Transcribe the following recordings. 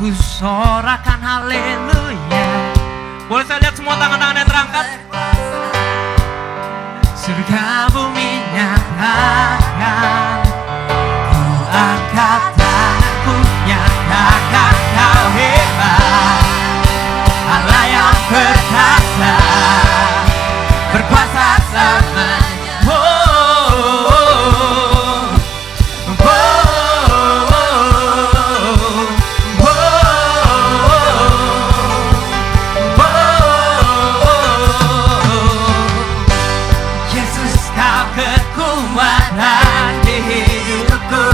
ku sorakan haleluya. Boleh saya lihat semua tangan-tangan yang terangkat? Surga bumi nyatakan, ku angkat tanganku nyatakan kau hebat, Allah yang berkuasa, berkuasa selamanya. Yesus kau kekuatan di hidupku,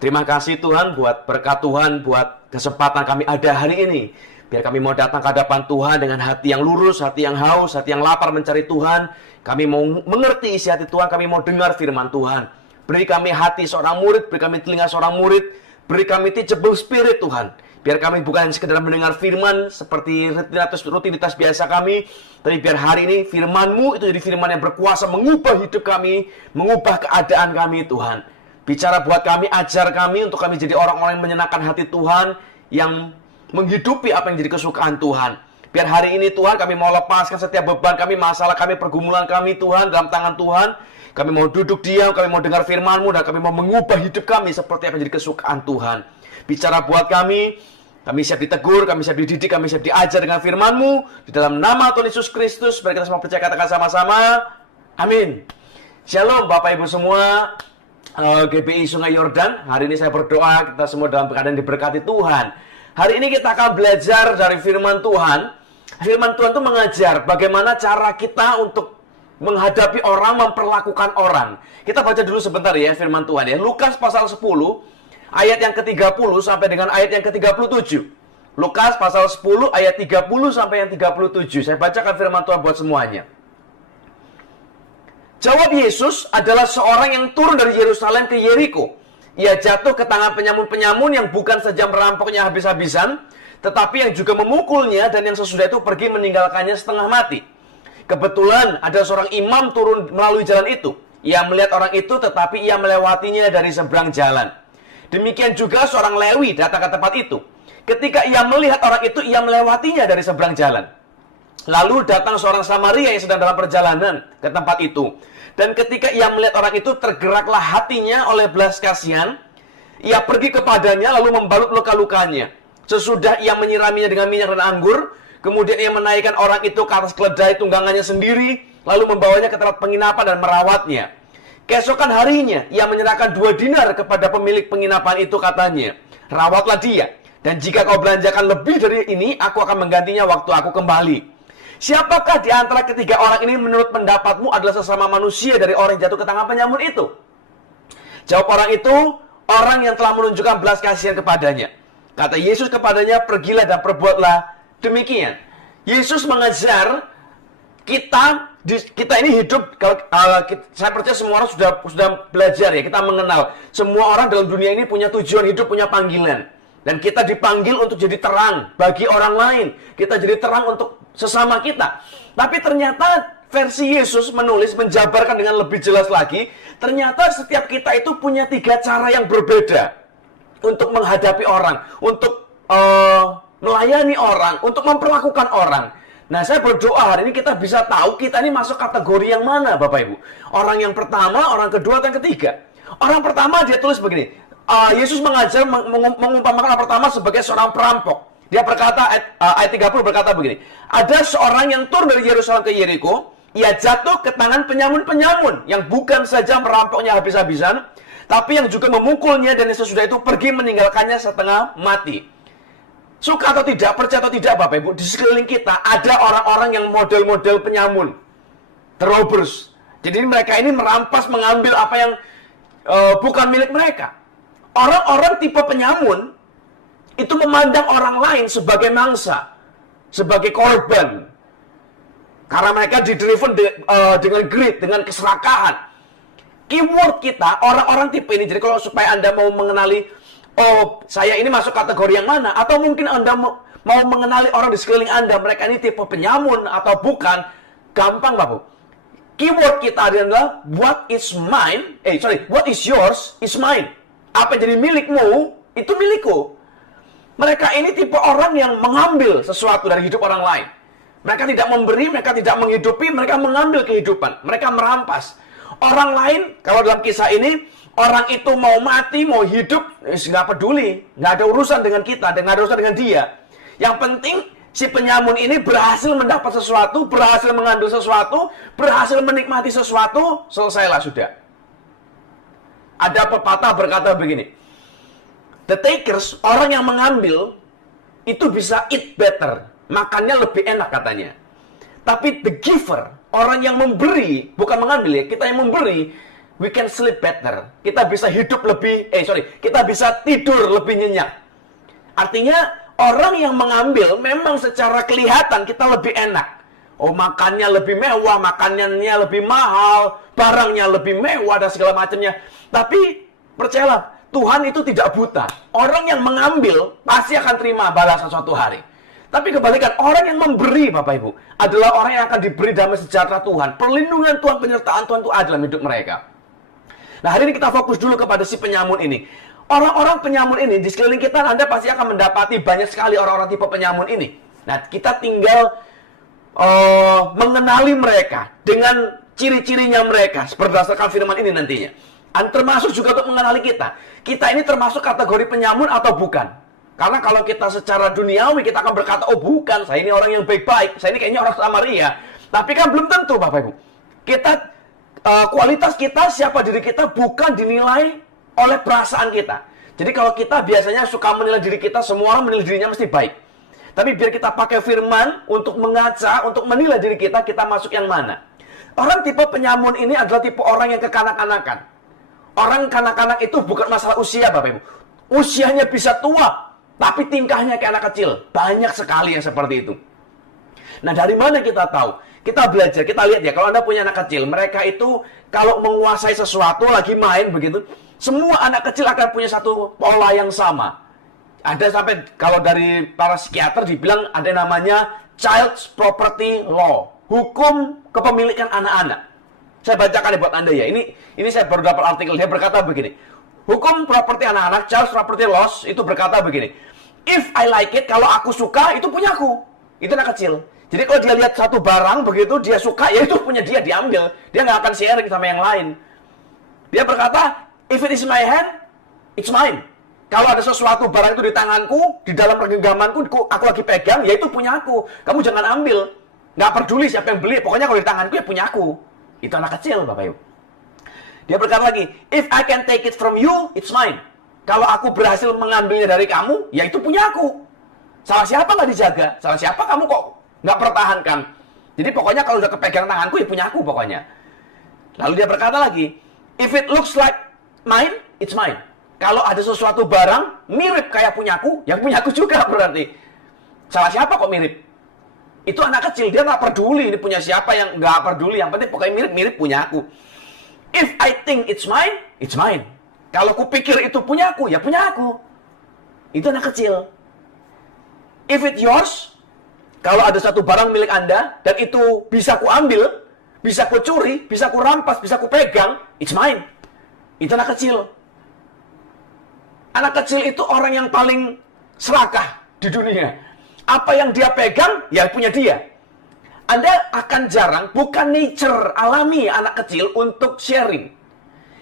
Terima kasih Tuhan buat berkat Tuhan, buat kesempatan kami ada hari ini. Biar kami mau datang ke hadapan Tuhan dengan hati yang lurus, hati yang haus, hati yang lapar mencari Tuhan. Kami mau mengerti isi hati Tuhan, kami mau dengar firman Tuhan. Beri kami hati seorang murid, beri kami telinga seorang murid, beri kami teachable spirit Tuhan. Biar kami bukan sekedar mendengar firman seperti rutinitas biasa kami, tapi biar hari ini firman-Mu itu jadi firman yang berkuasa mengubah hidup kami, mengubah keadaan kami Tuhan. Bicara buat kami, ajar kami untuk kami jadi orang-orang yang menyenangkan hati Tuhan, yang menghidupi apa yang jadi kesukaan Tuhan. Biar hari ini Tuhan kami mau lepaskan setiap beban kami, masalah kami, pergumulan kami Tuhan dalam tangan Tuhan. Kami mau duduk diam, kami mau dengar firman-Mu, dan kami mau mengubah hidup kami seperti apa yang jadi kesukaan Tuhan. Bicara buat kami siap ditegur, kami siap dididik, kami siap diajar dengan firman-Mu. Di dalam nama Tuhan Yesus Kristus, mari kita semua percaya, katakan sama-sama. Amin. Shalom Bapak Ibu semua. GBI Sungai Yordan, hari ini saya berdoa kita semua dalam keadaan diberkati Tuhan. Hari ini kita akan belajar dari firman Tuhan. Firman Tuhan itu mengajar bagaimana cara kita untuk menghadapi orang, memperlakukan orang. Kita baca dulu sebentar ya firman Tuhan ya. Lukas pasal 10 ayat yang ke-30 sampai dengan ayat yang ke-37. Lukas pasal 10 ayat 30 sampai yang 37. Saya bacakan firman Tuhan buat semuanya. Jawab Yesus adalah seorang yang turun dari Yerusalem ke Yeriko. Ia jatuh ke tangan penyamun-penyamun yang bukan saja merampoknya habis-habisan, tetapi yang juga memukulnya, dan yang sesudah itu pergi meninggalkannya setengah mati. Kebetulan ada seorang imam turun melalui jalan itu. Ia melihat orang itu, tetapi ia melewatinya dari seberang jalan. Demikian juga seorang Lewi datang ke tempat itu. Ketika ia melihat orang itu, ia melewatinya dari seberang jalan. Lalu datang seorang Samaria yang sedang dalam perjalanan ke tempat itu. Dan ketika ia melihat orang itu, tergeraklah hatinya oleh belas kasihan. Ia pergi kepadanya lalu membalut luka-lukanya. Sesudah ia menyiraminya dengan minyak dan anggur, kemudian ia menaikkan orang itu ke atas keledai tunggangannya sendiri, lalu membawanya ke tempat penginapan dan merawatnya. Keesokan harinya, ia menyerahkan 2 dinar kepada pemilik penginapan itu, katanya, rawatlah dia, dan jika kau belanjakan lebih dari ini, aku akan menggantinya waktu aku kembali. Siapakah di antara ketiga orang ini menurut pendapatmu adalah sesama manusia dari orang yang jatuh ke tangan penyamun itu? Jawab orang itu, orang yang telah menunjukkan belas kasihan kepadanya. Kata Yesus kepadanya, pergilah dan perbuatlah demikian. Yesus mengajar kita ini hidup, saya percaya semua orang sudah belajar ya, kita mengenal. Semua orang dalam dunia ini punya tujuan hidup, punya panggilan. Dan kita dipanggil untuk jadi terang bagi orang lain. Kita jadi terang untuk sesama kita. Tapi ternyata versi Yesus menulis, menjabarkan dengan lebih jelas lagi. Ternyata setiap kita itu punya 3 cara yang berbeda untuk menghadapi orang, untuk melayani orang, untuk memperlakukan orang. Nah, saya berdoa hari ini kita bisa tahu kita ini masuk kategori yang mana, Bapak Ibu. Orang yang pertama, orang kedua, dan ketiga. Orang pertama dia tulis begini. Yesus mengajar mengumpamakan orang pertama sebagai seorang perampok. Dia berkata, ayat 30 berkata begini. Ada seorang yang turun dari Yerusalem ke Yeriko. Ia jatuh ke tangan penyamun-penyamun yang bukan saja merampoknya habis-habisan, tapi yang juga memukulnya, dan sesudah itu pergi meninggalkannya setengah mati. Suka atau tidak, percaya atau tidak Bapak Ibu, di sekeliling kita ada orang-orang yang model-model penyamun, robbers. Jadi mereka ini merampas, mengambil apa yang bukan milik mereka. Orang-orang tipe penyamun itu memandang orang lain sebagai mangsa, sebagai korban. Karena mereka didriven dengan greed, dengan keserakahan. Keyword kita, orang-orang tipe ini, jadi kalau supaya Anda mau mengenali, oh saya ini masuk kategori yang mana, atau mungkin Anda mau mengenali orang di sekeliling Anda, mereka ini tipe penyamun atau bukan, gampang Bapak. Keyword kita adalah, what is yours is mine. Apa yang jadi milikmu, itu milikku. Mereka ini tipe orang yang mengambil sesuatu dari hidup orang lain. Mereka tidak memberi, mereka tidak menghidupi, mereka mengambil kehidupan. Mereka merampas. Orang lain, kalau dalam kisah ini, orang itu mau mati, mau hidup, nggak peduli. Nggak ada urusan dengan kita, dan nggak ada urusan dengan dia. Yang penting, si penyamun ini berhasil mendapat sesuatu, berhasil mengambil sesuatu, berhasil menikmati sesuatu, selesailah sudah. Ada pepatah berkata begini, the takers, orang yang mengambil, itu bisa eat better, makannya lebih enak katanya. Tapi the giver, orang yang memberi, bukan mengambil ya, kita yang memberi, we can sleep better. Kita bisa hidup lebih, kita bisa tidur lebih nyenyak. Artinya, orang yang mengambil memang secara kelihatan kita lebih enak. Oh, makannya lebih mewah, makanannya lebih mahal, barangnya lebih mewah, dan segala macamnya. Tapi, percayalah, Tuhan itu tidak buta. Orang yang mengambil pasti akan terima balasan suatu hari. Tapi kebalikan, orang yang memberi, Bapak Ibu, adalah orang yang akan diberi damai sejahtera Tuhan. Perlindungan Tuhan, penyertaan Tuhan itu ada dalam hidup mereka. Nah, hari ini kita fokus dulu kepada si penyamun ini. Orang-orang penyamun ini, di sekeliling kita, Anda pasti akan mendapati banyak sekali orang-orang tipe penyamun ini. Nah, kita tinggal mengenali mereka dengan ciri-cirinya mereka berdasarkan firman ini nantinya. Termasuk juga untuk mengenali kita. Kita ini termasuk kategori penyamun atau bukan? Karena kalau kita secara duniawi kita akan berkata, oh bukan, saya ini orang yang baik-baik, saya ini kayaknya orang Samaria. Tapi kan belum tentu, Bapak Ibu. Kita kualitas kita, siapa diri kita bukan dinilai oleh perasaan kita. Jadi kalau kita biasanya suka menilai diri kita, semua orang menilai dirinya mesti baik. Tapi biar kita pakai firman untuk mengaca, untuk menilai diri kita, kita masuk yang mana? Orang tipe penyamun ini adalah tipe orang yang kekanak-kanakan. Orang kanak-kanak itu bukan masalah usia, Bapak Ibu. Usianya bisa tua, tapi tingkahnya kayak anak kecil. Banyak sekali yang seperti itu. Nah, dari mana kita tahu? Kita belajar, kita lihat ya, kalau Anda punya anak kecil, mereka itu kalau menguasai sesuatu, lagi main begitu, semua anak kecil akan punya satu pola yang sama. Ada sampai, kalau dari para psikiater dibilang ada namanya Child's Property Law. Hukum kepemilikan anak-anak. Saya bacakan buat Anda ya. Ini saya baru dapat artikel. Dia berkata begini. Hukum properti anak-anak, Child's Property Laws, itu berkata begini. If I like it, kalau aku suka, itu punya aku. Itu anak kecil. Jadi kalau dia lihat satu barang begitu, dia suka, ya itu punya dia, diambil. Dia nggak akan sharing sama yang lain. Dia berkata, if it is my hand, it's mine. Kalau ada sesuatu barang itu di tanganku, di dalam genggamanku, aku lagi pegang, ya itu punya aku. Kamu jangan ambil. Nggak peduli siapa yang beli, pokoknya kalau di tanganku ya punya aku. Itu anak kecil, Bapak Ibu. Dia berkata lagi, if I can take it from you, it's mine. Kalau aku berhasil mengambilnya dari kamu, ya itu punya aku. Salah siapa nggak dijaga? Salah siapa kamu kok nggak pertahankan? Jadi pokoknya kalau udah kepegang tanganku, ya punya aku pokoknya. Lalu dia berkata lagi, if it looks like mine, it's mine. Kalau ada sesuatu barang mirip kayak punyaku, yang punyaku juga berarti. Salah siapa kok mirip? Itu anak kecil, dia nggak peduli ini punya siapa, yang nggak peduli. Yang penting pokoknya mirip-mirip punyaku. If I think it's mine, it's mine. Kalau kupikir itu punyaku, ya punyaku. Itu anak kecil. If it's yours, kalau ada satu barang milik Anda, dan itu bisa ku ambil, bisa ku curi, bisa ku rampas, bisa ku pegang, it's mine. Itu anak kecil. Anak kecil itu orang yang paling serakah di dunia. Apa yang dia pegang, ya punya dia. Anda akan jarang, bukan nature alami anak kecil untuk sharing.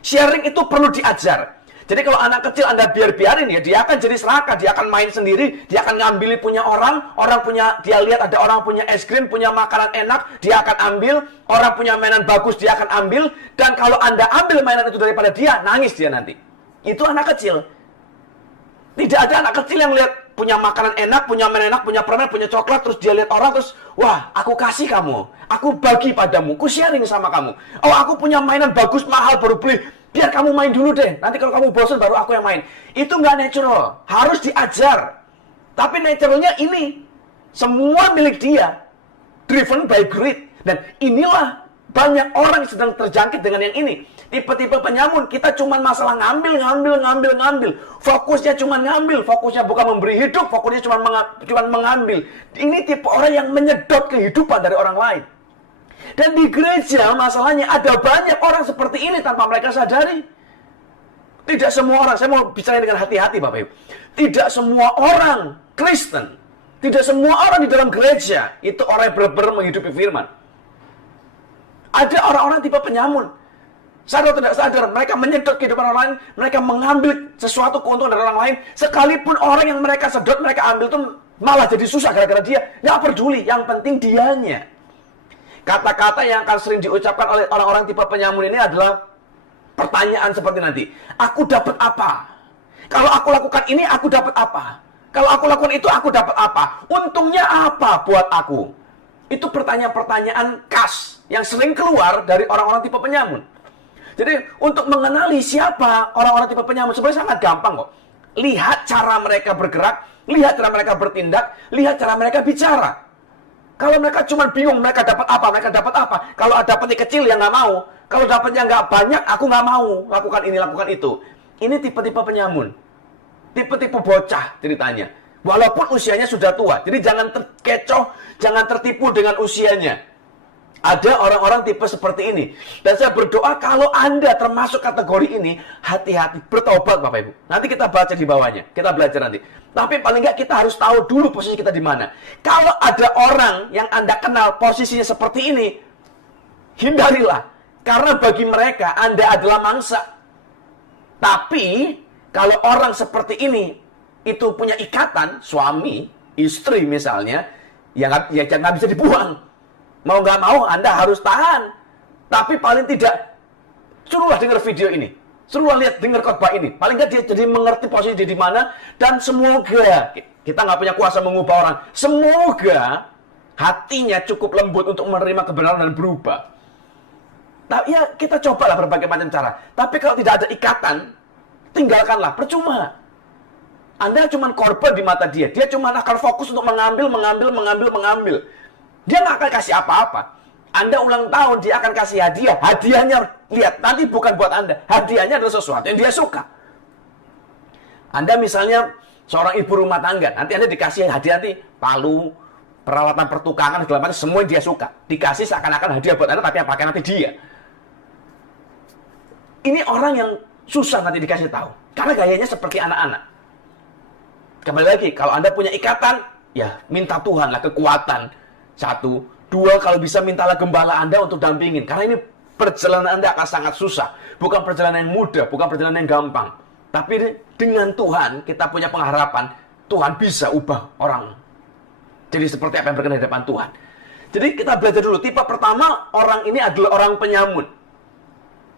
Sharing itu perlu diajar. Jadi kalau anak kecil Anda biarin ya, dia akan jadi serakah, dia akan main sendiri, dia akan ngambil punya orang punya, dia lihat ada orang punya es krim, punya makanan enak, dia akan ambil, orang punya mainan bagus, dia akan ambil, dan kalau Anda ambil mainan itu daripada dia, nangis dia nanti. Itu anak kecil. Tidak ada anak kecil yang lihat punya makanan enak, punya mainan enak, punya permen, punya coklat, terus dia lihat orang, terus, wah, aku kasih kamu, aku bagi padamu, aku sharing sama kamu. Oh, aku punya mainan bagus, mahal, baru beli, biar kamu main dulu deh, nanti kalau kamu bosan baru aku yang main. Itu nggak natural, harus diajar. Tapi naturalnya ini, semua milik dia, driven by greed. Dan inilah banyak orang yang sedang terjangkit dengan yang ini. Tipe-tipe penyamun, kita cuma masalah ngambil. Fokusnya cuma ngambil, fokusnya bukan memberi hidup, fokusnya cuma mengambil. Ini tipe orang yang menyedot kehidupan dari orang lain. Dan di gereja masalahnya ada banyak orang seperti ini tanpa mereka sadari. Tidak semua orang, saya mau bicara dengan hati-hati Bapak Ibu. Tidak semua orang Kristen, tidak semua orang di dalam gereja itu orang yang benar-benar menghidupi firman. Ada orang-orang tipe penyamun. Sadar atau tidak sadar, mereka menyedot kehidupan orang lain, mereka mengambil sesuatu keuntungan dari orang lain, sekalipun orang yang mereka sedot, mereka ambil itu malah jadi susah gara-gara dia. Nggak peduli, yang penting dianya. Kata-kata yang akan sering diucapkan oleh orang-orang tipe penyamun ini adalah pertanyaan seperti nanti. Aku dapat apa? Kalau aku lakukan ini, aku dapat apa? Kalau aku lakukan itu, aku dapat apa? Untungnya apa buat aku? Itu pertanyaan-pertanyaan khas yang sering keluar dari orang-orang tipe penyamun. Jadi untuk mengenali siapa orang-orang tipe penyamun sebenarnya sangat gampang kok. Lihat cara mereka bergerak, lihat cara mereka bertindak, lihat cara mereka bicara. Kalau mereka cuma bingung, mereka dapat apa. Kalau dapatnya kecil ya nggak mau. Kalau dapatnya nggak banyak, aku nggak mau lakukan ini, lakukan itu. Ini tipe-tipe penyamun. Tipe-tipe bocah ceritanya. Walaupun usianya sudah tua. Jadi jangan terkecoh, jangan tertipu dengan usianya. Ada orang-orang tipe seperti ini. Dan saya berdoa kalau Anda termasuk kategori ini, hati-hati, bertobat Bapak Ibu. Nanti kita baca di bawahnya, kita belajar nanti. Tapi paling nggak kita harus tahu dulu posisi kita di mana. Kalau ada orang yang Anda kenal posisinya seperti ini, hindarilah. Karena bagi mereka Anda adalah mangsa. Tapi kalau orang seperti ini itu punya ikatan, suami, istri misalnya, yang nggak bisa dibuang. Mau nggak mau Anda harus tahan. Tapi paling tidak, suruhlah dengar video ini. Suruhlah dengar khotbah ini. Paling nggak dia jadi mengerti posisi dia di mana. Dan semoga, kita nggak punya kuasa mengubah orang. Semoga hatinya cukup lembut untuk menerima kebenaran dan berubah. Nah, ya kita cobalah berbagai macam cara. Tapi kalau tidak ada ikatan, tinggalkanlah. Percuma. Anda cuma korban di mata dia. Dia cuma akan fokus untuk mengambil. Dia nggak akan kasih apa-apa. Anda ulang tahun, dia akan kasih hadiah. Hadiahnya, lihat, nanti bukan buat Anda. Hadiahnya adalah sesuatu yang dia suka. Anda misalnya seorang ibu rumah tangga. Nanti Anda dikasih hadiah nanti palu, peralatan pertukangan, segala macam, semua yang dia suka. Dikasih seakan-akan hadiah buat Anda, tapi yang pakai nanti dia. Ini orang yang susah nanti dikasih tahu. Karena gayanya seperti anak-anak. Kembali lagi, kalau Anda punya ikatan, ya minta Tuhan lah kekuatan. Satu. Dua, kalau bisa mintalah gembala Anda untuk dampingin. Karena ini perjalanan Anda akan sangat susah. Bukan perjalanan yang mudah, bukan perjalanan yang gampang. Tapi dengan Tuhan, kita punya pengharapan. Tuhan bisa ubah orang. Jadi seperti apa yang berkenan di hadapan Tuhan. Jadi kita belajar dulu. Tipe pertama, orang ini adalah orang penyamun.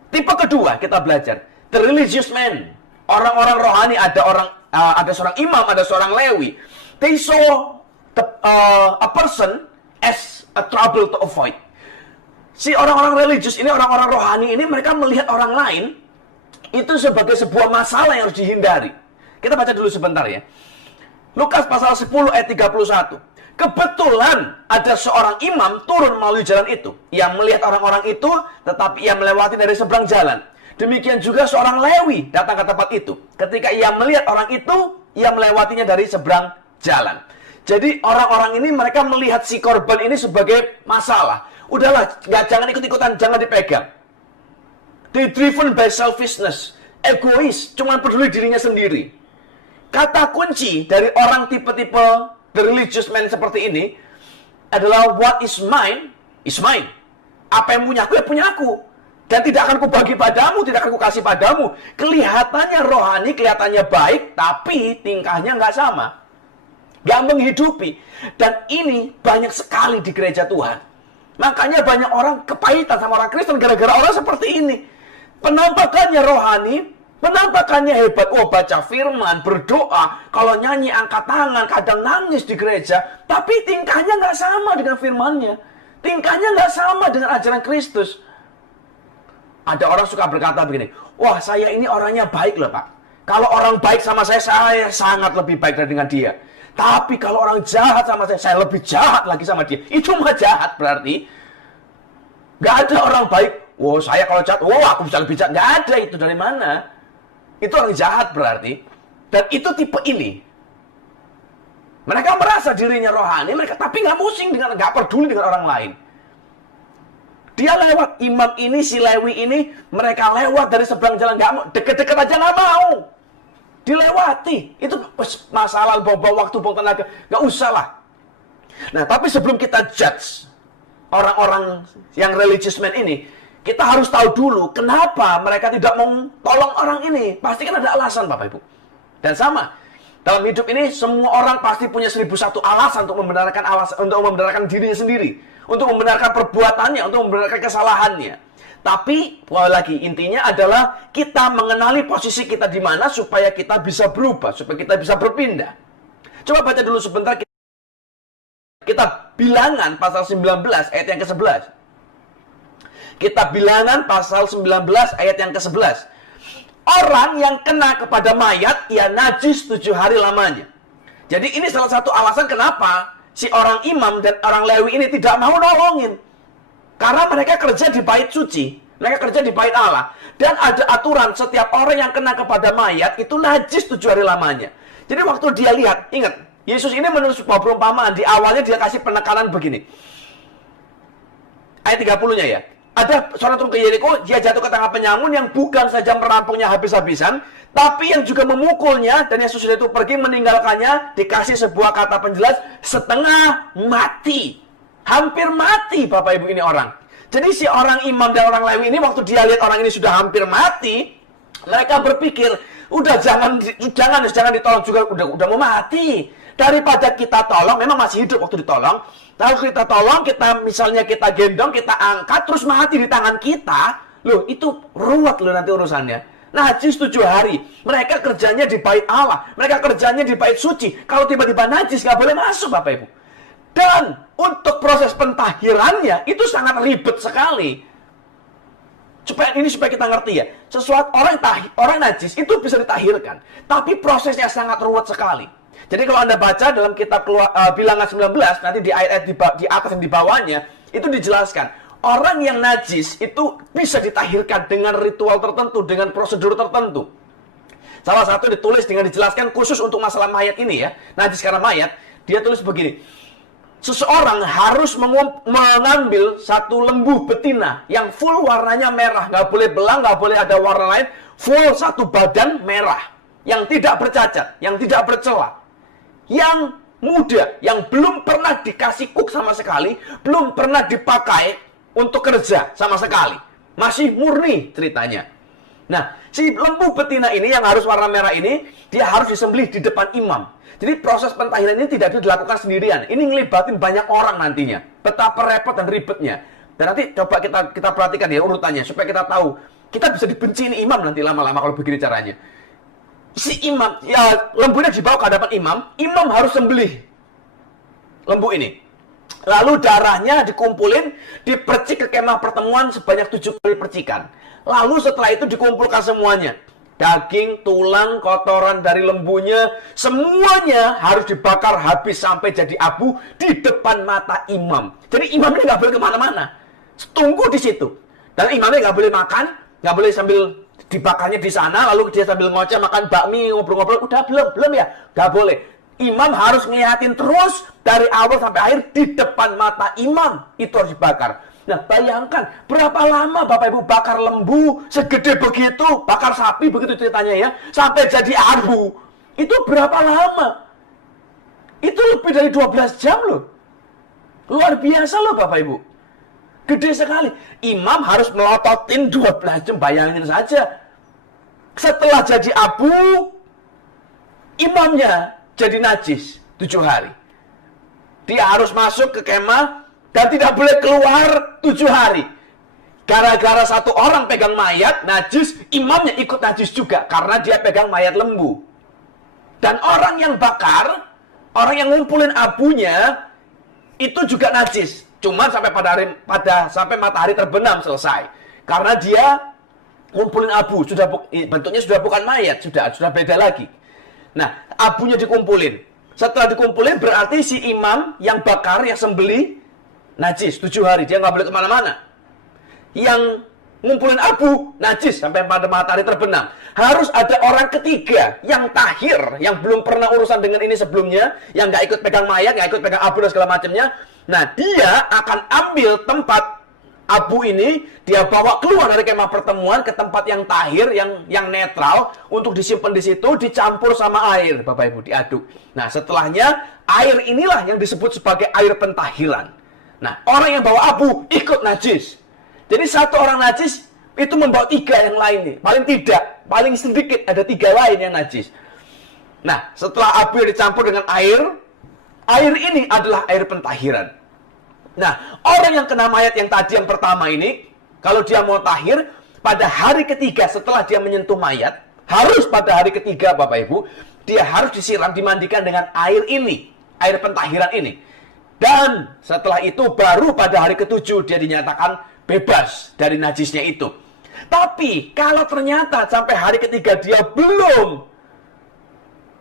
Tipe kedua, kita belajar. The religious man. Orang-orang rohani, ada seorang imam, ada seorang Lewi. They saw a person as a trouble to avoid. Si orang-orang religius ini, orang-orang rohani ini, mereka melihat orang lain itu sebagai sebuah masalah yang harus dihindari. Kita baca dulu sebentar ya. Lukas pasal 10 ayat 31. Kebetulan ada seorang imam turun melalui jalan itu. Ia melihat orang-orang itu, tetapi ia melewati dari seberang jalan. Demikian juga seorang Lewi datang ke tempat itu. Ketika ia melihat orang itu, ia melewatinya dari seberang jalan. Jadi orang-orang ini mereka melihat si korban ini sebagai masalah. Udahlah, jangan ikut-ikutan, jangan dipegang. They driven by selfishness, egois, cuma peduli dirinya sendiri. Kata kunci dari orang tipe-tipe the religious man seperti ini adalah what is mine is mine. Apa yang punya aku ya punya aku. Dan tidak akan kubagi padamu, tidak akan kukasih padamu. Kelihatannya rohani, kelihatannya baik, tapi tingkahnya nggak sama. Gak menghidupi. Dan ini banyak sekali di gereja Tuhan. Makanya banyak orang kepahitan sama orang Kristen gara-gara orang seperti ini. Penampakannya rohani, penampakannya hebat. Oh, baca firman, berdoa, kalau nyanyi angkat tangan, kadang nangis di gereja. Tapi tingkahnya nggak sama dengan firmannya. Tingkahnya nggak sama dengan ajaran Kristus. Ada orang suka berkata begini, wah saya ini orangnya baik loh Pak. Kalau orang baik sama saya sangat lebih baik dengan dia. Tapi kalau orang jahat sama saya lebih jahat lagi sama dia. Itu mah jahat berarti. Gak ada orang baik. Wow, saya kalau jahat, wow aku bisa lebih jahat. Gak ada itu, dari mana? Itu orang jahat berarti. Dan itu tipe ini. Mereka merasa dirinya rohani, mereka tapi gak pusing dengan, gak peduli dengan orang lain. Dia lewat, imam ini, si Lewi ini, mereka lewat dari seberang jalan, gak mau, deket-deket aja gak mau. Dilewati. Itu masalah, buang waktu, buang tenaga. Gak usah lah. Nah, tapi sebelum kita judge orang-orang yang religious man ini, kita harus tahu dulu kenapa mereka tidak mau tolong orang ini. Pasti kan ada alasan, Bapak Ibu. Dan sama, dalam hidup ini semua orang pasti punya 1001 alasan untuk membenarkan dirinya sendiri, untuk membenarkan perbuatannya, untuk membenarkan kesalahannya. Tapi, lagi intinya adalah kita mengenali posisi kita di mana supaya kita bisa berubah, supaya kita bisa berpindah. Coba baca dulu sebentar kita Bilangan pasal 19 ayat yang ke-11. Kitab Bilangan pasal 19 ayat yang ke-11. Orang yang kena kepada mayat, ia najis 7 hari lamanya. Jadi ini salah satu alasan kenapa si orang imam dan orang Lewi ini tidak mau nolongin. Karena mereka kerja di bait suci. Mereka kerja di bait Allah. Dan ada aturan setiap orang yang kena kepada mayat itu najis 7 hari lamanya. Jadi waktu dia lihat, ingat, Yesus ini menulis sebuah perumpamaan. Di awalnya dia kasih penekanan begini. Ayat 30-nya ya. Ada seorang turun ke Yeriko, dia jatuh ke tangan penyamun yang bukan saja merampungnya habis-habisan, tapi yang juga memukulnya, dan Yesus itu pergi meninggalkannya, dikasih sebuah kata penjelas, setengah mati. Hampir mati, Bapak Ibu, ini orang. Jadi si orang imam dan orang Lewi ini, waktu dia lihat orang ini sudah hampir mati, mereka berpikir, jangan ditolong juga, udah mau mati. Daripada kita tolong, memang masih hidup waktu ditolong, lalu kita tolong, misalnya kita gendong, kita angkat, terus mati di tangan kita. Loh, itu ruwet loh nanti urusannya. Najis 7 hari. Mereka kerjanya di bait Allah. Mereka kerjanya di bait suci. Kalau tiba-tiba najis, nggak boleh masuk, Bapak Ibu. Dan untuk proses pentahirannya, itu sangat ribet sekali. Supaya kita ngerti ya. Sesuatu orang najis, itu bisa ditahirkan. Tapi prosesnya sangat ruwet sekali. Jadi kalau Anda baca dalam kitab Bilangan 19, nanti di ayat di atas dan di bawahnya, itu dijelaskan. Orang yang najis itu bisa ditahirkan dengan ritual tertentu, dengan prosedur tertentu. Salah satu ditulis dengan dijelaskan khusus untuk masalah mayat ini ya. Najis karena mayat, dia tulis begini. Seseorang harus mengambil satu lembu betina yang full warnanya merah. Nggak boleh belang, nggak boleh ada warna lain. Full satu badan merah. Yang tidak bercacat, yang tidak bercela. Yang muda, yang belum pernah dikasih kuk sama sekali, belum pernah dipakai untuk kerja sama sekali. Masih murni ceritanya. Nah, si lembu betina ini yang harus warna merah ini, dia harus disembelih di depan imam. Jadi proses pentahiran ini tidak bisa dilakukan sendirian. Ini ngelibatin banyak orang nantinya. Betapa repot dan ribetnya. Dan nanti coba kita perhatikan ya urutannya, supaya kita tahu. Kita bisa dibenci ini imam nanti lama-lama kalau begini caranya. Si imam, ya lembunya dibawa ke hadapan imam, imam harus sembelih lembu ini. Lalu darahnya dikumpulin, dipercik ke kemah pertemuan sebanyak 7 kali percikan. Lalu setelah itu dikumpulkan semuanya. Daging, tulang, kotoran dari lembunya, semuanya harus dibakar habis sampai jadi abu di depan mata imam. Jadi imam ini nggak boleh kemana-mana. Tunggu di situ. Dan imamnya nggak boleh makan, nggak boleh sambil dibakarnya di sana, lalu dia sambil ngoceh makan bakmi, ngobrol-ngobrol. Udah belum ya? Gak boleh. Imam harus ngeliatin terus dari awal sampai akhir di depan mata imam. Itu harus dibakar. Nah, bayangkan berapa lama Bapak Ibu bakar lembu segede begitu, bakar sapi begitu ceritanya ya, sampai jadi abu. Itu berapa lama? Itu lebih dari 12 jam loh. Luar biasa loh Bapak Ibu. Gede sekali. Imam harus melototin 12 jam, bayangin saja. Setelah jadi abu, imamnya jadi najis 7 hari. Dia harus masuk ke kemah dan tidak boleh keluar 7 hari. Gara-gara satu orang pegang mayat najis, imamnya ikut najis juga karena dia pegang mayat lembu. Dan orang yang bakar, orang yang ngumpulin abunya itu juga najis. Cuman sampai matahari terbenam selesai. Karena dia ngumpulin abu, bentuknya sudah bukan mayat, sudah beda lagi. Nah, abunya dikumpulin. Setelah dikumpulin berarti si imam yang bakar, yang sembelih najis 7 hari, dia nggak boleh kemana-mana. Yang ngumpulin abu najis sampai pada matahari terbenam. Harus ada orang ketiga yang tahir, yang belum pernah urusan dengan ini sebelumnya, yang nggak ikut pegang mayat, nggak ikut pegang abu dan segala macamnya. Nah, dia akan ambil tempat abu ini, dia bawa keluar dari kemah pertemuan ke tempat yang tahir, yang netral, untuk disimpan di situ, dicampur sama air, Bapak Ibu, diaduk. Nah, setelahnya, air inilah yang disebut sebagai air pentahiran. Nah, orang yang bawa abu ikut najis. Jadi satu orang najis itu membawa 3 yang lain nih. Paling sedikit ada 3 lain yang najis. Nah, setelah abu yang dicampur dengan air ini adalah air pentahiran. Nah, orang yang kena mayat yang tadi yang pertama ini, kalau dia mau tahir, pada hari ketiga setelah dia menyentuh mayat, harus pada hari ketiga Bapak Ibu, dia harus disiram, dimandikan dengan air ini, air pentahiran ini. Dan setelah itu baru pada hari ke-7 dia dinyatakan bebas dari najisnya itu. Tapi kalau ternyata sampai hari ketiga dia belum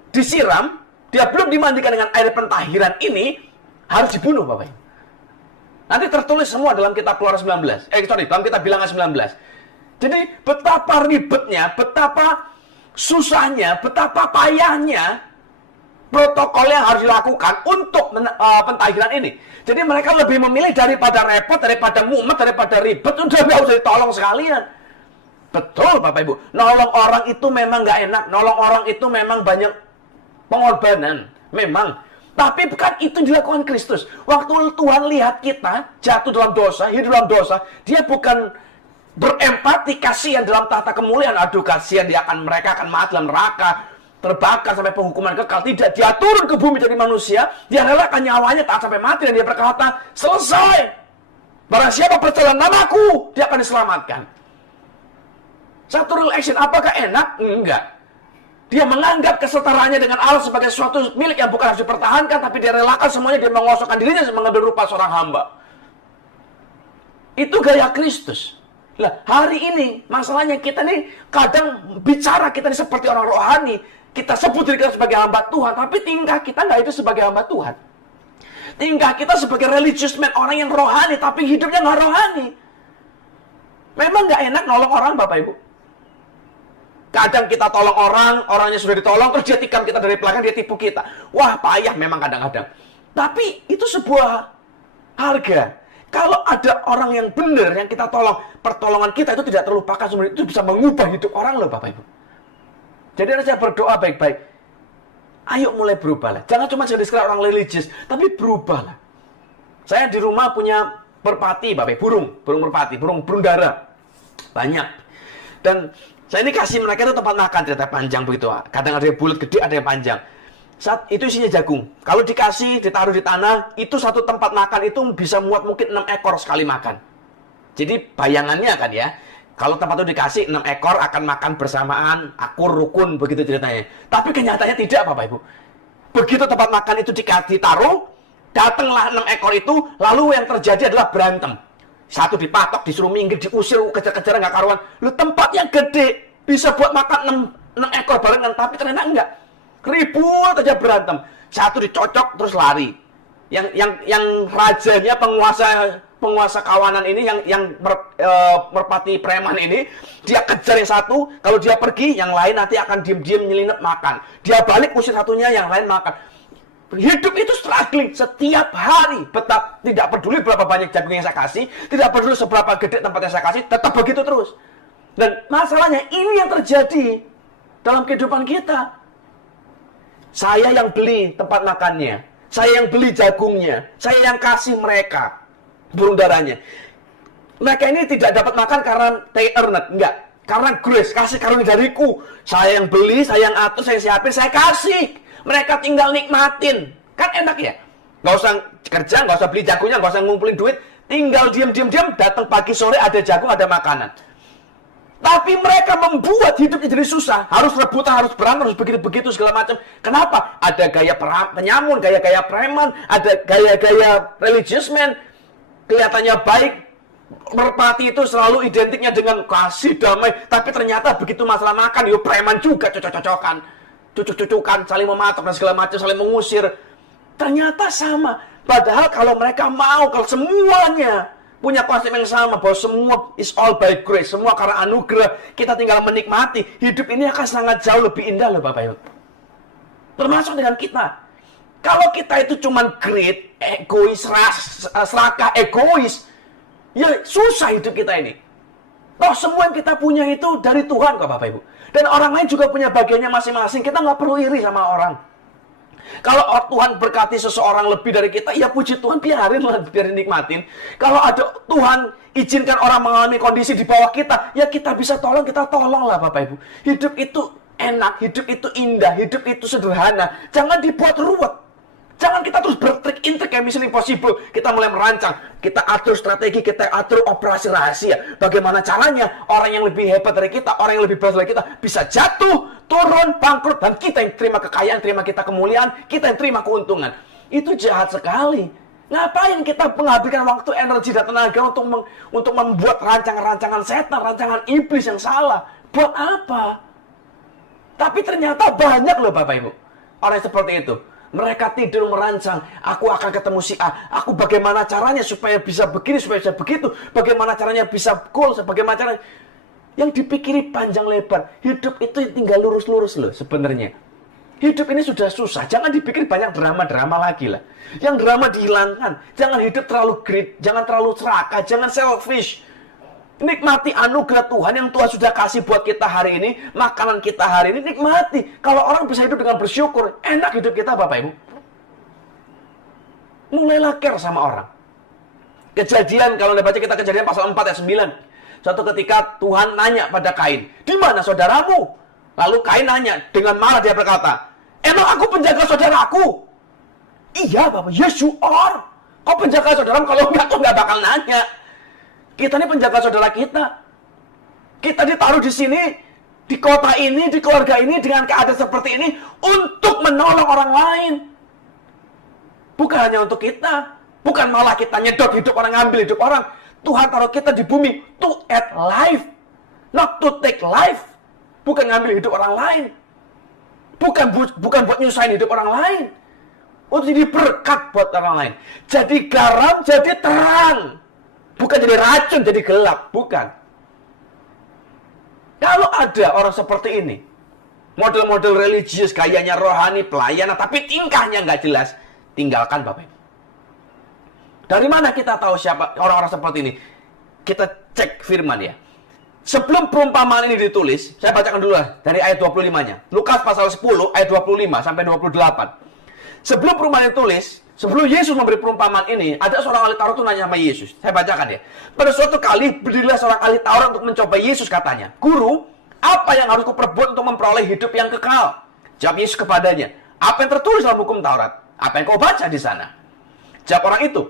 disiram, dia belum dimandikan dengan air pentahiran ini, harus dibunuh, Bapak. Nanti tertulis semua dalam kitab Keluaran 19. Dalam kitab Bilangan 19. Jadi betapa ribetnya, betapa susahnya, betapa payahnya protokol yang harus dilakukan untuk pentahiran ini. Jadi mereka lebih memilih daripada repot, daripada mumet, daripada ribet, udah nggak usah ditolong sekalian. Betul, Bapak Ibu. Nolong orang itu memang nggak enak. Nolong orang itu memang banyak pengorbanan. Memang. Tapi bukan itu dilakukan Kristus. Waktu Tuhan lihat kita jatuh dalam dosa, hidup dalam dosa, dia bukan berempati, kasihan dalam tata kemuliaan. Aduh, kasihan mereka akan mati dalam neraka, terbakar sampai penghukuman kekal. Tidak, dia turun ke bumi jadi manusia, dia relakan nyawanya taat sampai mati, dan dia berkata, selesai. Barang siapa percaya namaku, dia akan diselamatkan. Satu real action, apakah enak? Enggak. Dia menganggap kesetaraannya dengan Allah sebagai suatu milik yang bukan harus dipertahankan, tapi dia relakan semuanya, dia mengosokkan dirinya mengambil rupa seorang hamba. Itu gaya Kristus. Lah, hari ini masalahnya kita nih kadang bicara kita ini seperti orang rohani, kita sebut diri kita sebagai hamba Tuhan, tapi tingkah kita nggak itu sebagai hamba Tuhan. Tingkah kita sebagai religious man, orang yang rohani, tapi hidupnya nggak rohani. Memang nggak enak nolong orang, Bapak Ibu. Kadang kita tolong orang, orangnya sudah ditolong, terus dia tikam kita dari belakang, dia tipu kita. Wah, payah memang kadang-kadang. Tapi itu sebuah harga. Kalau ada orang yang benar, yang kita tolong, pertolongan kita itu tidak terlupakan, sebenarnya itu bisa mengubah hidup orang loh, Bapak Ibu. Jadi saya berdoa baik-baik. Ayo mulai berubahlah. Jangan cuma jadi sekedar orang religius, tapi berubahlah. Saya di rumah punya merpati, Bapak Ibu, burung merpati, burung dara. Banyak. Dan saya ini kasih mereka itu tempat makan, cerita panjang begitu. Kadang ada yang bulat gede, ada yang panjang. Saat itu isinya jagung. Kalau dikasih, ditaruh di tanah, itu satu tempat makan itu bisa muat mungkin 6 ekor sekali makan. Jadi bayangannya kan ya, kalau tempat itu dikasih 6 ekor akan makan bersamaan, akur, rukun, begitu ceritanya. Tapi kenyataannya tidak, Bapak Ibu. Begitu tempat makan itu ditaruh, datanglah 6 ekor itu, lalu yang terjadi adalah berantem. Satu dipatok, disuruh minggir, diusir, kejar-kejar nggak karuan. Lu tempatnya gede, bisa buat makan 6 ekor barengan, tapi ternyata enggak. Ribut aja berantem. Satu dicocok terus lari. Yang rajanya, penguasa kawanan ini, yang merpati preman ini, dia kejar yang satu, kalau dia pergi, yang lain nanti akan diem-diem nyelinap makan. Dia balik usir satunya, yang lain makan. Hidup itu struggling setiap hari. Tidak peduli berapa banyak jagung yang saya kasih, tidak peduli seberapa gede tempat yang saya kasih, tetap begitu terus. Dan masalahnya ini yang terjadi dalam kehidupan kita. Saya yang beli tempat makannya, saya yang beli jagungnya, saya yang kasih mereka burung darahnya. Mereka ini tidak dapat makan karena they earn it, enggak. Karena grace, kasih karunia dariku. Saya yang beli, saya yang atur, saya siapin, saya kasih. Mereka tinggal nikmatin. Kan enak ya? Nggak usah kerja, nggak usah beli jagungnya, nggak usah ngumpulin duit. Tinggal diam, datang pagi sore ada jagung, ada makanan. Tapi mereka membuat hidupnya jadi susah. Harus rebutan, harus berantem, harus begitu-begitu segala macam. Kenapa? Ada gaya penyamun, gaya-gaya preman, ada gaya-gaya religious man. Kelihatannya baik. Merpati itu selalu identiknya dengan kasih, damai. Tapi ternyata begitu masalah makan, yuk preman juga cocok-cocokan. Cucuk-cucukan, saling mematok dan segala macam, saling mengusir. Ternyata sama. Padahal kalau mereka mau, kalau semuanya punya konsep yang sama, bahwa semua is all by grace, semua karena anugerah, kita tinggal menikmati, hidup ini akan sangat jauh lebih indah loh Bapak Ibu. Termasuk dengan kita. Kalau kita itu cuman greed, egois, serakah, egois, ya susah hidup kita ini. Toh semua yang kita punya itu dari Tuhan kok Bapak Ibu. Dan orang lain juga punya bagiannya masing-masing. Kita nggak perlu iri sama orang. Kalau Tuhan berkati seseorang lebih dari kita, ya puji Tuhan, biarin nikmatin. Kalau ada Tuhan izinkan orang mengalami kondisi di bawah kita, ya kita bisa tolong, kita tolong lah Bapak Ibu. Hidup itu enak, hidup itu indah, hidup itu sederhana. Jangan dibuat ruwet. Jangan kita terus bertrik-intrik kayak Mission Impossible. Kita mulai merancang, kita atur strategi, kita atur operasi rahasia. Bagaimana caranya orang yang lebih hebat dari kita, orang yang lebih baik dari kita bisa jatuh, turun, bangkrut, dan kita yang terima kekayaan, terima kita kemuliaan, kita yang terima keuntungan. Itu jahat sekali. Ngapain kita menghabiskan waktu, energi, dan tenaga untuk membuat rancangan-rancangan setan, rancangan iblis yang salah? Buat apa? Tapi ternyata banyak loh Bapak Ibu, orang seperti itu. Mereka tidur merancang, aku akan ketemu si A, aku bagaimana caranya supaya bisa begini, supaya bisa begitu, bagaimana caranya bisa goal, bagaimana caranya. Yang dipikiri panjang lebar. Hidup itu tinggal lurus-lurus loh sebenarnya. Hidup ini sudah susah, jangan dipikir banyak drama-drama lagi lah. Yang drama dihilangkan, jangan hidup terlalu greed, jangan terlalu serakah, jangan selfish. Nikmati anugerah Tuhan yang Tuhan sudah kasih buat kita hari ini, makanan kita hari ini, nikmati. Kalau orang bisa hidup dengan bersyukur, enak hidup kita Bapak Ibu. Mulailah care sama orang. Kejadian, kalau Anda baca kita Kejadian pasal 4 ayat 9. Suatu ketika Tuhan nanya pada Kain, di mana saudaramu? Lalu Kain nanya, dengan marah dia berkata, emang aku penjaga saudaraku? Iya Bapak, yes you are. Kau penjaga saudaramu, kalau enggak kau enggak bakal nanya. Kita ini penjaga saudara kita. Kita ditaruh di sini, di kota ini, di keluarga ini, dengan keadaan seperti ini, untuk menolong orang lain. Bukan hanya untuk kita. Bukan malah kita nyedot hidup orang, ngambil hidup orang. Tuhan taruh kita di bumi, to add life. Not to take life. Bukan ngambil hidup orang lain. Bukan buat nyusahin hidup orang lain. Untuk jadi berkat buat orang lain. Jadi garam, jadi terang. Bukan jadi racun, jadi gelap. Bukan. Kalau ada orang seperti ini, model-model religius, gayanya rohani, pelayanan, tapi tingkahnya nggak jelas, tinggalkan Bapak Ibu. Dari mana kita tahu siapa orang-orang seperti ini? Kita cek firman ya. Sebelum perumpamaan ini ditulis, saya bacakan dulu lah dari ayat 25-nya. Lukas pasal 10 ayat 25 sampai 28. Sebelum perumpamaan ditulis, sebelum Yesus memberi perumpamaan ini, ada seorang ahli Taurat itu nanya sama Yesus. Saya bacakan ya. Pada suatu kali berdirilah seorang ahli Taurat untuk mencoba Yesus, katanya, "Guru, apa yang harus kuperbuat untuk memperoleh hidup yang kekal?" Jawab Yesus kepadanya, "Apa yang tertulis dalam hukum Taurat? Apa yang kau baca di sana?" Jawab orang itu,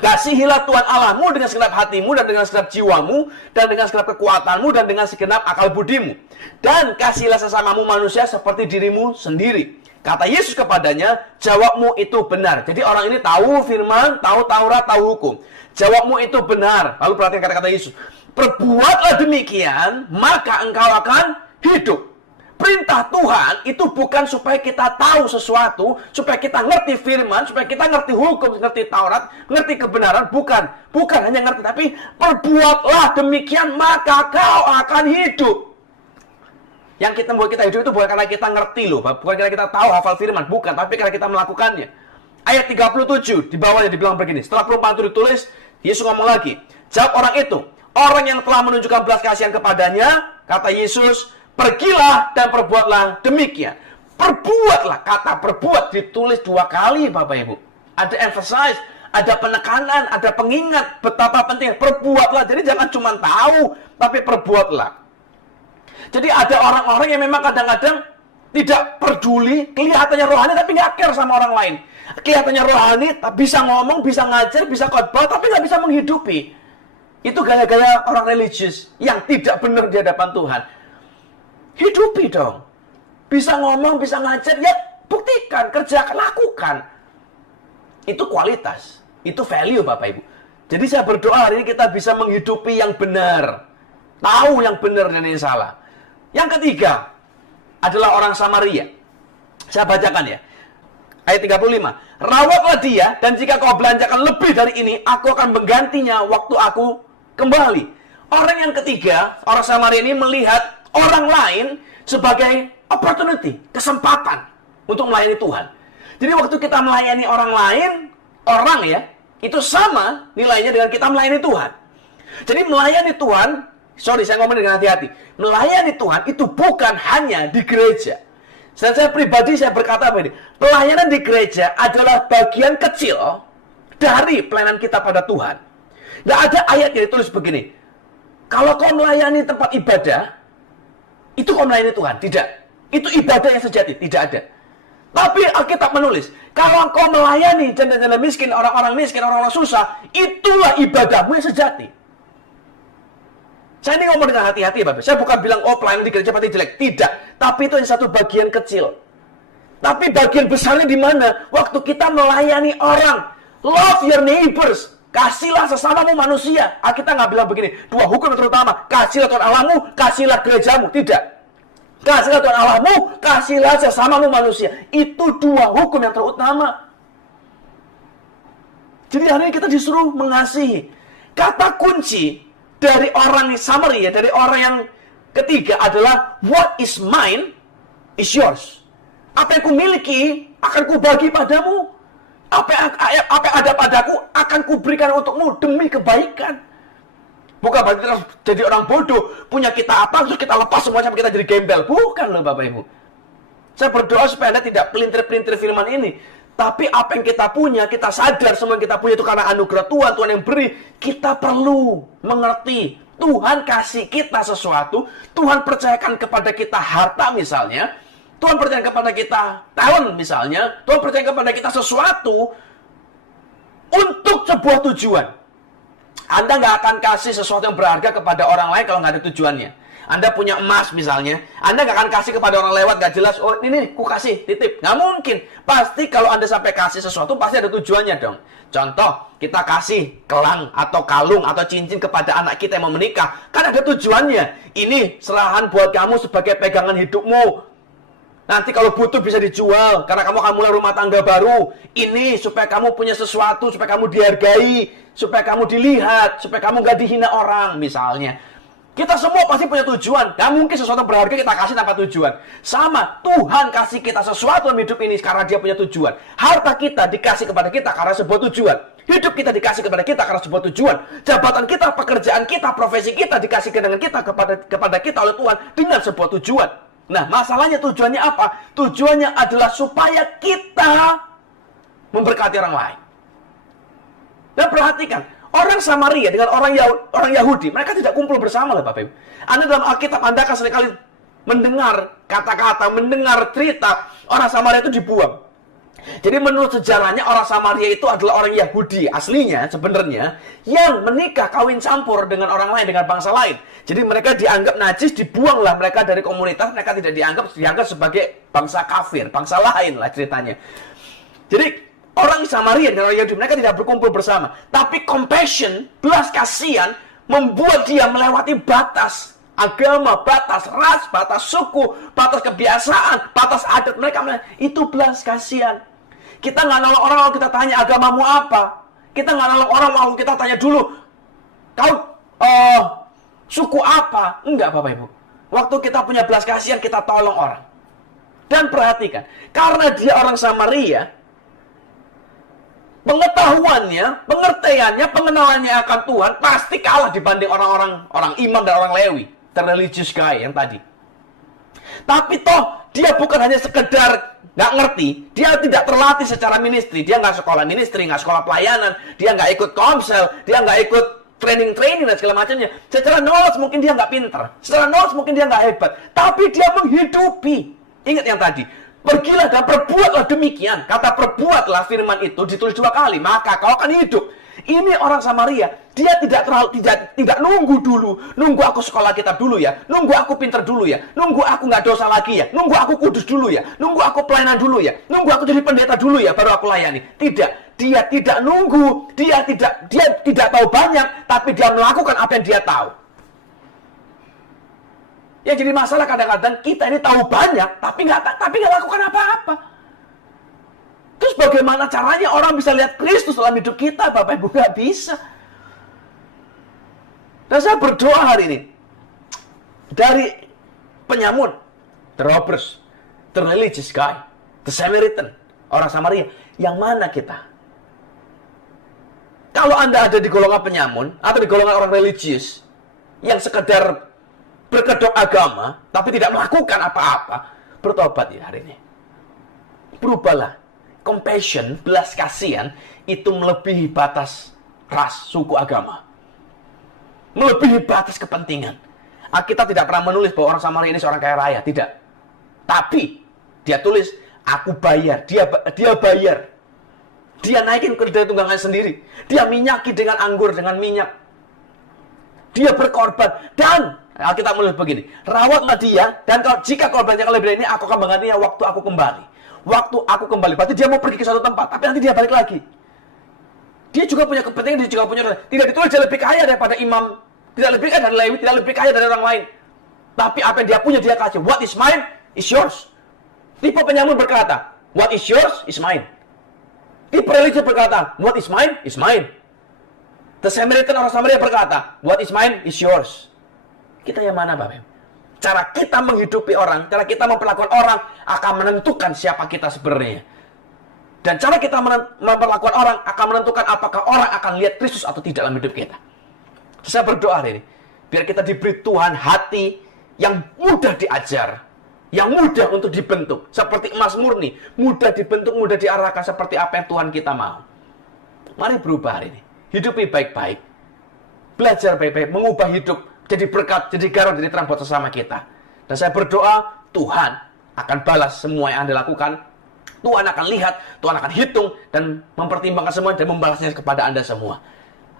"Kasihilah Tuhan Allahmu dengan segenap hatimu dan dengan segenap jiwamu dan dengan segenap kekuatanmu dan dengan segenap akal budimu. Dan kasihilah sesamamu manusia seperti dirimu sendiri." Kata Yesus kepadanya, "Jawabmu itu benar." Jadi orang ini tahu firman, tahu Taurat, tahu hukum. Jawabmu itu benar. Lalu perhatikan kata-kata Yesus. "Perbuatlah demikian, maka engkau akan hidup." Perintah Tuhan itu bukan supaya kita tahu sesuatu, supaya kita ngerti firman, supaya kita ngerti hukum, ngerti Taurat, ngerti kebenaran. Bukan. Bukan hanya ngerti, tapi perbuatlah demikian, maka kau akan hidup. Yang kita membuat kita hidup itu bukan karena kita ngerti loh, bukan karena kita tahu hafal firman, bukan, tapi karena kita melakukannya. Ayat 37 di bawahnya dibilang begini. Setelah perumpamaan itu ditulis, Yesus ngomong lagi. Jawab orang itu, orang yang telah menunjukkan belas kasihan kepadanya, kata Yesus, "Pergilah dan perbuatlah demikian." Perbuatlah, kata perbuat ditulis 2 kali Bapak Ibu. Ada emphasize, ada penekanan, ada pengingat betapa pentingnya. Perbuatlah, jadi jangan cuma tahu, tapi perbuatlah. Jadi ada orang-orang yang memang kadang-kadang tidak peduli, kelihatannya rohani tapi nggak care sama orang lain. Kelihatannya rohani, bisa ngomong, bisa ngajar, bisa khotbah, tapi nggak bisa menghidupi. Itu gaya-gaya orang religius yang tidak benar di hadapan Tuhan. Hidupi dong. Bisa ngomong, bisa ngajar, ya buktikan, kerjakan, lakukan. Itu kualitas, itu value Bapak Ibu. Jadi saya berdoa hari ini kita bisa menghidupi yang benar. Tahu yang benar dan yang salah. Yang ketiga adalah orang Samaria. Saya bacakan ya. Ayat 35. "Rawatlah dia, dan jika kau belanjakan lebih dari ini, aku akan menggantinya waktu aku kembali." Orang yang ketiga, orang Samaria ini melihat orang lain sebagai opportunity, kesempatan untuk melayani Tuhan. Jadi waktu kita melayani orang lain, orang ya, itu sama nilainya dengan kita melayani Tuhan. Jadi melayani Tuhan, saya ngomong dengan hati-hati. Melayani Tuhan itu bukan hanya di gereja. Dan saya pribadi, saya berkata begini, pelayanan di gereja adalah bagian kecil dari pelayanan kita pada Tuhan. Nggak ada ayat yang ditulis begini, kalau kau melayani tempat ibadah, itu kau melayani Tuhan. Tidak. Itu ibadah yang sejati. Tidak ada. Tapi Alkitab menulis, kalau kau melayani janda-janda miskin, orang-orang miskin, orang-orang susah, itulah ibadahmu yang sejati. Saya ini ngomong dengan hati-hati Bapak. Saya bukan bilang, oh pelayanan di gereja pasti jelek. Tidak. Tapi itu yang satu bagian kecil. Tapi bagian besarnya di mana? Waktu kita melayani orang. Love your neighbors. Kasihlah sesamamu manusia. Kita nggak bilang begini, 2 hukum yang terutama. Kasihlah Tuhan Allahmu, kasihlah gerejamu. Tidak. Kasihlah Tuhan Allahmu, kasihlah sesamamu manusia. Itu 2 hukum yang terutama. Jadi hari ini kita disuruh mengasihi. Kata kunci dari orang Samaria, dari orang yang ketiga adalah what is mine is yours. Apa yang kumiliki akan kubagi padamu. Apa yang ada padaku akan kuberikan untukmu demi kebaikan. Bukan berarti kita jadi orang bodoh, punya kita apa, terus kita lepas semua sampai kita jadi gembel. Bukan loh Bapak Ibu. Saya berdoa supaya Anda tidak pelintir-pelintir firman ini. Tapi apa yang kita punya, kita sadar semua yang kita punya itu karena anugerah Tuhan, Tuhan yang beri. Kita perlu mengerti, Tuhan kasih kita sesuatu, Tuhan percayakan kepada kita harta misalnya, Tuhan percaya kepada kita talent misalnya, Tuhan percaya kepada kita sesuatu untuk sebuah tujuan. Anda nggak akan kasih sesuatu yang berharga kepada orang lain kalau nggak ada tujuannya. Anda punya emas misalnya, Anda nggak akan kasih kepada orang lewat nggak jelas, oh ini ku kasih, titip. Nggak mungkin. Pasti kalau Anda sampai kasih sesuatu, pasti ada tujuannya dong. Contoh, kita kasih gelang atau kalung atau cincin kepada anak kita yang mau menikah. Kan ada tujuannya. Ini serahan buat kamu sebagai pegangan hidupmu. Nanti kalau butuh bisa dijual, karena kamu akan mulai rumah tangga baru. Ini supaya kamu punya sesuatu, supaya kamu dihargai, supaya kamu dilihat, supaya kamu nggak dihina orang, misalnya. Kita semua pasti punya tujuan. Gak mungkin sesuatu berharga kita kasih tanpa tujuan. Sama, Tuhan kasih kita sesuatu dalam hidup ini karena dia punya tujuan. Harta kita dikasih kepada kita karena sebuah tujuan. Hidup kita dikasih kepada kita karena sebuah tujuan. Jabatan kita, pekerjaan kita, profesi kita dikasih dengan kita kepada kita oleh Tuhan dengan sebuah tujuan. Nah, masalahnya tujuannya apa? Tujuannya adalah supaya kita memberkati orang lain. Dan perhatikan, orang Samaria dengan orang Yahudi, mereka tidak kumpul bersama loh Bapak Ibu. Anda dalam Alkitab, Anda akan seringkali mendengar kata-kata, mendengar cerita orang Samaria itu dibuang. Jadi menurut sejarahnya orang Samaria itu adalah orang Yahudi aslinya sebenarnya yang menikah kawin campur dengan orang lain, dengan bangsa lain. Jadi mereka dianggap najis, dibuanglah mereka dari komunitas, mereka tidak dianggap sebagai bangsa kafir, bangsa lain lah ceritanya. Jadi orang Samaria dan orang Yahudi mereka tidak berkumpul bersama, tapi compassion, belas kasihan membuat dia melewati batas agama, batas ras, batas suku, batas kebiasaan, batas adat mereka. Itu belas kasihan. Kita nggak nolong orang kalau kita tanya agamamu apa. Kita nggak nolong orang kalau kita tanya dulu, kau suku apa? Enggak Bapak Ibu. Waktu kita punya belas kasihan, kita tolong orang. Dan perhatikan, karena dia orang Samaria, pengetahuannya, pengertiannya, pengenalannya akan Tuhan pasti kalah dibanding orang imam dan orang Lewi, the religious guy yang tadi. Tapi toh dia bukan hanya sekedar nggak ngerti, dia tidak terlatih secara ministry, dia nggak sekolah ministry, nggak sekolah pelayanan, dia nggak ikut komsel, dia nggak ikut training dan segala macamnya. Secara knowledge mungkin dia nggak pinter, secara knowledge mungkin dia nggak hebat, tapi dia menghidupi. Ingat yang tadi, pergilah dan perbuatlah demikian. Kata perbuatlah firman itu ditulis 2 kali, maka kau akan hidup. Ini orang Samaria, dia tidak nunggu dulu, nunggu aku sekolah kitab dulu ya, nunggu aku pinter dulu ya, nunggu aku nggak dosa lagi ya, nunggu aku kudus dulu ya, nunggu aku pelayanan dulu ya, nunggu aku jadi pendeta dulu ya, baru aku layani. Tidak, dia tidak nunggu, dia tidak tahu banyak, tapi dia melakukan apa yang dia tahu. Ya jadi masalah kadang-kadang kita ini tahu banyak, tapi nggak lakukan apa-apa. Terus bagaimana caranya orang bisa lihat Kristus dalam hidup kita? Bapak Ibu nggak bisa. Dan saya berdoa hari ini, dari penyamun, the robbers, the religious guy, the Samaritan, orang Samaria, yang mana kita? Kalau Anda ada di golongan penyamun, atau di golongan orang religius, yang sekedar berkedok agama, tapi tidak melakukan apa-apa, bertobat ya hari ini. Berubahlah. Compassion, belas kasihan, itu melebihi batas ras, suku, agama. Melebihi batas kepentingan. Alkitab tidak pernah menulis bahwa orang Samaria ini seorang kaya raya, tidak. Tapi, dia tulis, aku bayar, dia bayar. Dia naikin kedelai tunggangan sendiri. Dia minyaki dengan anggur, dengan minyak. Dia berkorban. Dan, Alkitab menulis begini, rawatlah dia, dan jika korbannya kelebihan ini, aku akan menggantinya waktu aku kembali. Waktu aku kembali, berarti dia mau pergi ke suatu tempat, tapi nanti dia balik lagi. Dia juga punya kepentingan, dia juga punya... Tidak ditulis dia lebih kaya daripada imam, tidak lebih kaya dari Lewi, tidak lebih kaya dari orang lain. Tapi apa yang dia punya, dia kasih. What is mine is yours. Tipe penyamun berkata, what is yours is mine. Tipe religi berkata, what is mine is mine. The Samaritan, orang Samaria berkata, what is mine is yours. Kita yang mana, Bapak? Cara kita menghidupi orang, cara kita memperlakukan orang akan menentukan siapa kita sebenarnya. Dan cara kita memperlakukan orang akan menentukan apakah orang akan lihat Kristus atau tidak dalam hidup kita. Saya berdoa hari ini, biar kita diberi Tuhan hati yang mudah diajar, yang mudah untuk dibentuk. Seperti emas murni, mudah dibentuk, mudah diarahkan seperti apa yang Tuhan kita mau. Mari berubah hari ini. Hidupi baik-baik. Belajar baik-baik, mengubah hidup, jadi berkat, jadi garam, jadi terang buat sesama kita. Dan saya berdoa, Tuhan akan balas semua yang Anda lakukan. Tuhan akan lihat, Tuhan akan hitung, dan mempertimbangkan semua, dan membalasnya kepada Anda semua.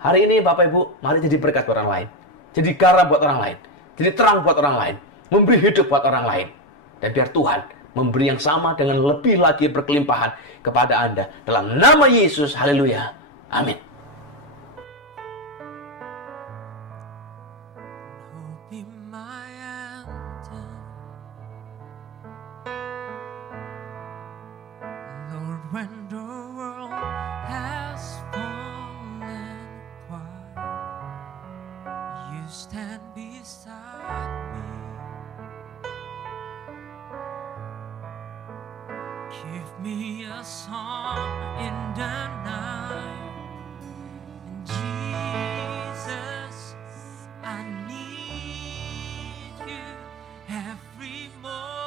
Hari ini, Bapak Ibu, mari jadi berkat buat orang lain. Jadi garam buat orang lain. Jadi terang buat orang lain. Memberi hidup buat orang lain. Dan biar Tuhan memberi yang sama dengan lebih lagi berkelimpahan kepada Anda. Dalam nama Yesus, haleluya. Amin. When the world has fallen quiet, you stand beside me. Give me a song in the night, and Jesus, I need you every moment.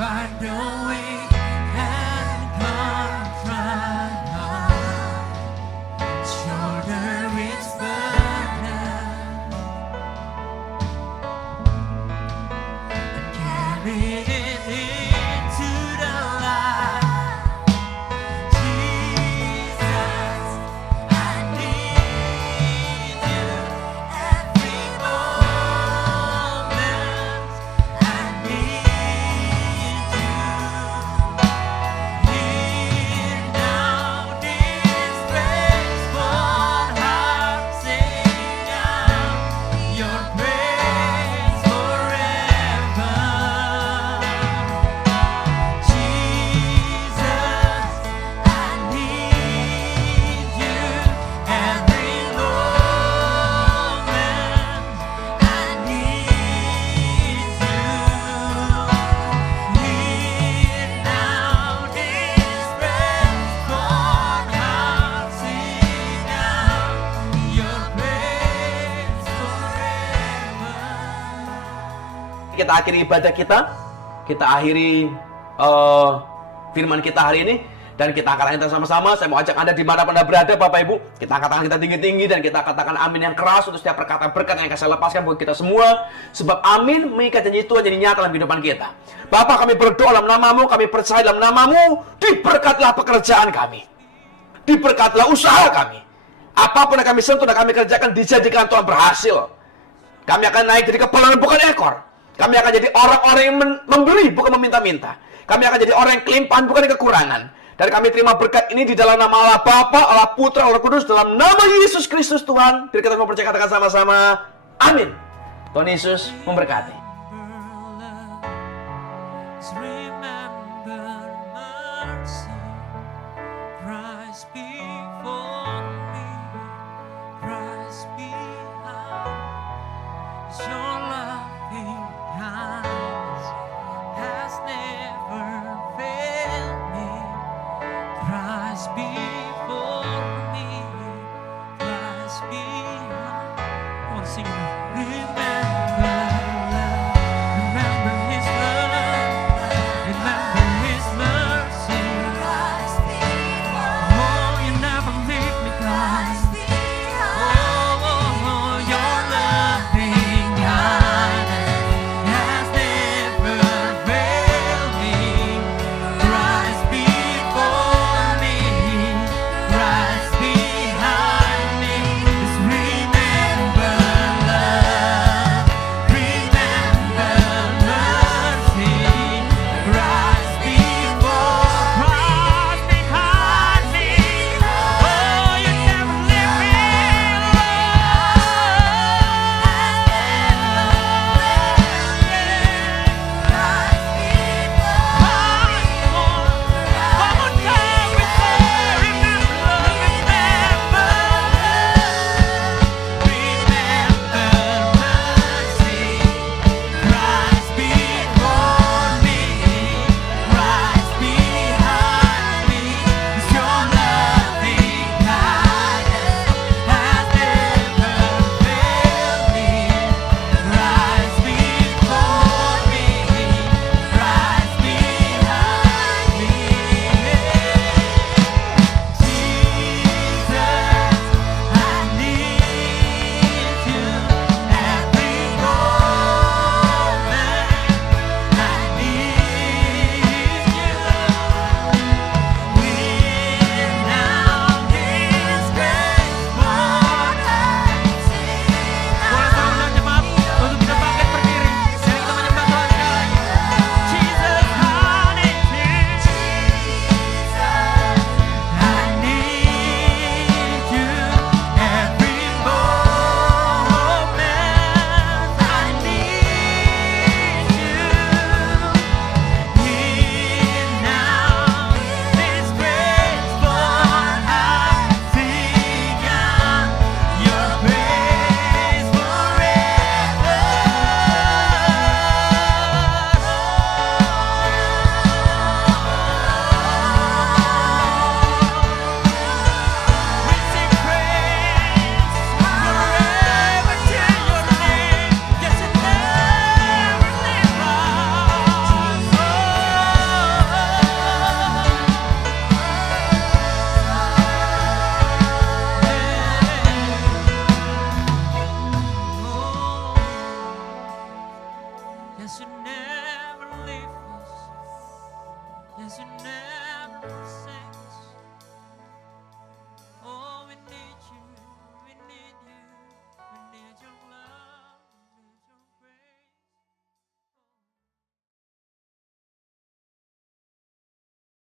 Find a way and confront my shoulder its burden and carry it into the light. Jesus, I need you every moment. I need kita akhiri ibadah kita akhiri firman kita hari ini, dan kita akan kita sama-sama. Saya mau ajak Anda dimanapun Anda berada, Bapak Ibu, kita angkat tangan kita tinggi-tinggi, dan kita katakan amin yang keras untuk setiap perkataan berkat yang akan saya lepaskan buat kita semua. Sebab amin mengikat janji Tuhan jadi nyata dalam kehidupan kita. Bapa, kami berdoa dalam namamu, kami percaya dalam namamu, diberkatlah pekerjaan kami, diberkatlah usaha kami. Apapun yang kami sentuh dan kami kerjakan, dijadikan Tuhan berhasil. Kami akan naik jadi kepala dan bukan ekor. Kami akan jadi orang-orang yang memberi, bukan meminta-minta. Kami akan jadi orang yang kelimpahan, bukan yang kekurangan. Dan kami terima berkat ini di dalam nama Allah Bapa, Allah Putra, Allah Kudus, dalam nama Yesus Kristus Tuhan. Bila kita mau percaya, katakan sama-sama, amin. Tuhan Yesus memberkati.